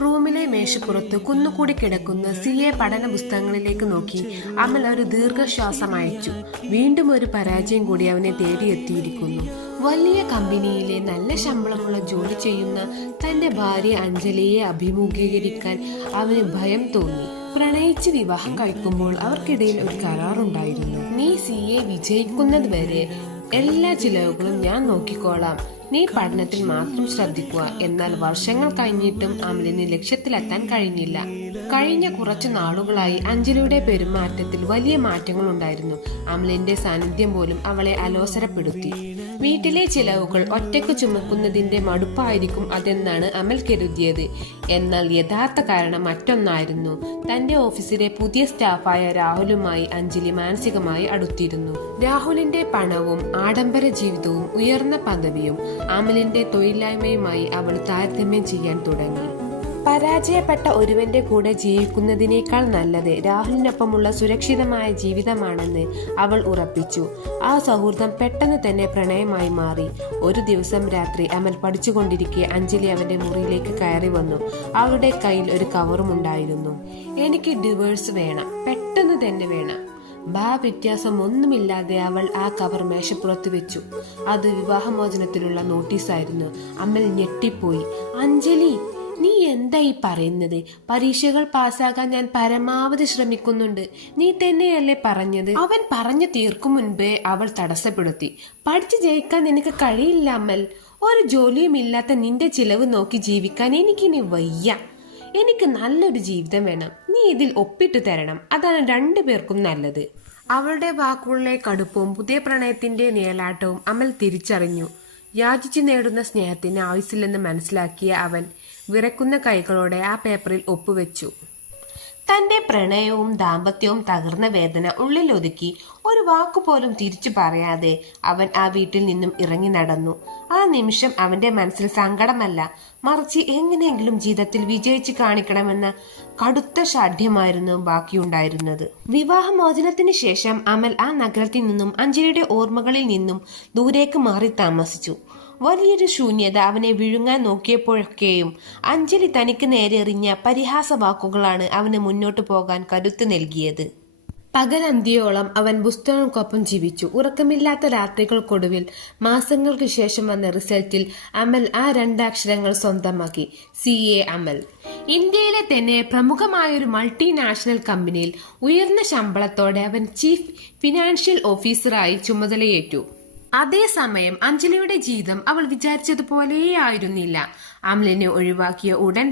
റൂമിലെ മേശപ്പുറത്ത് കുന്നുകൂടി കിടക്കുന്ന CA പഠന പുസ്തകങ്ങളിലേക്ക് നോക്കി അമൽ ഒരു ദീർഘശ്വാസം അയച്ചു. വീണ്ടും ഒരു പരാജയം കൂടി അവനെ തേടിയെത്തിയിരിക്കുന്നു. വലിയ കമ്പനിയിലെ നല്ല ശമ്പളമുള്ള ജോലി ചെയ്യുന്ന തന്റെ ഭാര്യ അഞ്ജലിയെ അഭിമുഖീകരിക്കാൻ അവന് ഭയം തോന്നി. പ്രണയിച്ച് വിവാഹം കഴിക്കുമ്പോൾ അവർക്കിടയിൽ ഒരു കരാറുണ്ടായിരുന്നു. നീ CA വിജയിക്കുന്നത് വരെ എല്ലാ ചിലവുകളും ഞാൻ നോക്കിക്കോളാം. നീ പഠനത്തിൽ മാത്രം ശ്രദ്ധിക്കുക. എന്നാൽ വർഷങ്ങൾ കഴിഞ്ഞിട്ടും അമലിന് ലക്ഷ്യത്തിലെത്താൻ കഴിഞ്ഞില്ല. കഴിഞ്ഞ കുറച്ചു നാളുകളായി അഞ്ജലിയുടെ പെരുമാറ്റത്തിൽ വലിയ മാറ്റങ്ങൾ ഉണ്ടായിരുന്നു. അമലിന്റെ സാന്നിധ്യം പോലും അവളെ അലോസരപ്പെടുത്തി. വീട്ടിലെ ചിലവുകൾ ഒറ്റയ്ക്ക് ചുമക്കുന്നതിന്റെ മടുപ്പായിരിക്കും അതെന്നാണ് അമൽ കരുതിയത്. എന്നാൽ യഥാർത്ഥ കാരണം മറ്റൊന്നായിരുന്നു. തന്റെ ഓഫീസിലെ പുതിയ സ്റ്റാഫായ രാഹുലുമായി അഞ്ജലി മാനസികമായി അടുത്തിരുന്നു. രാഹുലിന്റെ പണവും ആഡംബര ജീവിതവും ഉയർന്ന പദവിയും അമലിന്റെ തൊഴിലില്ലായ്മയുമായി അവൾ താരതമ്യം ചെയ്യാൻ തുടങ്ങി. പരാജയപ്പെട്ട ഒരുവന്റെ കൂടെ ജീവിക്കുന്നതിനേക്കാൾ നല്ലത് രാഹുലിനൊപ്പമുള്ള സുരക്ഷിതമായ ജീവിതമാണെന്ന് അവൾ ഉറപ്പിച്ചു. ആ സൗഹൃദം പെട്ടെന്ന് തന്നെ പ്രണയമായി മാറി. ഒരു ദിവസം രാത്രി അമൽ പഠിച്ചുകൊണ്ടിരിക്കെ അഞ്ജലി അവന്റെ മുറിയിലേക്ക് കയറി വന്നു. അവളുടെ കയ്യിൽ ഒരു കവറും ഉണ്ടായിരുന്നു. എനിക്ക് ഡിവോഴ്സ് വേണം, പെട്ടെന്ന് തന്നെ വേണം. വ്യത്യാസം ഒന്നുമില്ലാതെ അവൾ ആ കവർ മേശപ്പുറത്ത് വെച്ചു. അത് വിവാഹമോചനത്തിനുള്ള നോട്ടീസായിരുന്നു. അമൽ ഞെട്ടിപ്പോയി. അഞ്ജലി, നീ എന്താ ഈ പറയുന്നത്? പരീക്ഷകൾ പാസ്സാകാൻ ഞാൻ പരമാവധി ശ്രമിക്കുന്നുണ്ട്. നീ തന്നെയല്ലേ പറഞ്ഞത്? അവൻ പറഞ്ഞു തീർക്കും മുൻപേ അവൾ തടസ്സപ്പെടുത്തി. പഠിച്ചു ജയിക്കാൻ നിനക്ക് കഴിയില്ല അമൽ. ഒരു ജോലിയും ഇല്ലാത്ത നിന്റെ ചിലവ് നോക്കി ജീവിക്കാൻ എനിക്കിനി വയ്യ. എനിക്ക് നല്ലൊരു ജീവിതം വേണം. നീ ഇതിൽ ഒപ്പിട്ടു തരണം. അതാണ് രണ്ടുപേർക്കും നല്ലത്. അവളുടെ വാക്കുകളിലെ കടുപ്പവും പുതിയ പ്രണയത്തിന്റെ നിഴലാട്ടവും അമൽ തിരിച്ചറിഞ്ഞു. യാചിച്ചു നേടുന്ന സ്നേഹത്തിന് ആയുസില്ലെന്ന് മനസ്സിലാക്കിയ അവൻ വിറക്കുന്ന കൈകളോടെ ആ പേപ്പറിൽ ഒപ്പുവെച്ചു. തന്റെ പ്രണയവും ദാമ്പത്യവും തകർന്ന വേദന ഉള്ളിലൊതുക്കി ഒരു വാക്കുപോലും തിരിച്ചു പറയാതെ അവൻ ആ വീട്ടിൽ നിന്നും ഇറങ്ങി നടന്നു. ആ നിമിഷം അവന്റെ മനസ്സിൽ സങ്കടമല്ല, മറിച്ച് എങ്ങനെയെങ്കിലും ജീവിതത്തിൽ വിജയിച്ചു കാണിക്കണമെന്ന കടുത്ത ഷാഠ്യമായിരുന്നു ബാക്കിയുണ്ടായിരുന്നത്. വിവാഹമോചനത്തിന് ശേഷം അമൽ ആ നഗരത്തിൽ നിന്നും അഞ്ജലിയുടെ ഓർമ്മകളിൽ നിന്നും ദൂരേക്ക് മാറി താമസിച്ചു. വലിയൊരു ശൂന്യത അവനെ വിഴുങ്ങാൻ നോക്കിയപ്പോഴൊക്കെയും അഞ്ജലി തനിക്ക് നേരെ എറിഞ്ഞ പരിഹാസ വാക്കുകളാണ് അവന് മുന്നോട്ടു പോകാൻ കരുത്ത് നൽകിയത്. പകലന്തിയോളം അവൻ പുസ്തകങ്ങൾക്കൊപ്പം ജീവിച്ചു. ഉറക്കമില്ലാത്ത രാത്രികൾക്കൊടുവിൽ മാസങ്ങൾക്ക് ശേഷം വന്ന റിസൾട്ടിൽ അമൽ ആ രണ്ടക്ഷരങ്ങൾ സ്വന്തമാക്കി: CA അമൽ. ഇന്ത്യയിലെ തന്നെ പ്രമുഖമായൊരു മൾട്ടിനാഷണൽ കമ്പനിയിൽ ഉയർന്ന ശമ്പളത്തോടെ അവൻ ചീഫ് ഫിനാൻഷ്യൽ ഓഫീസറായി ചുമതലയേറ്റു. അതേസമയം അഞ്ജലിയുടെ ജീവിതം അവൾ വിചാരിച്ചതുപോലെയായിരുന്നില്ല. അമലിനെ ഒഴിവാക്കിയ ഉടൻ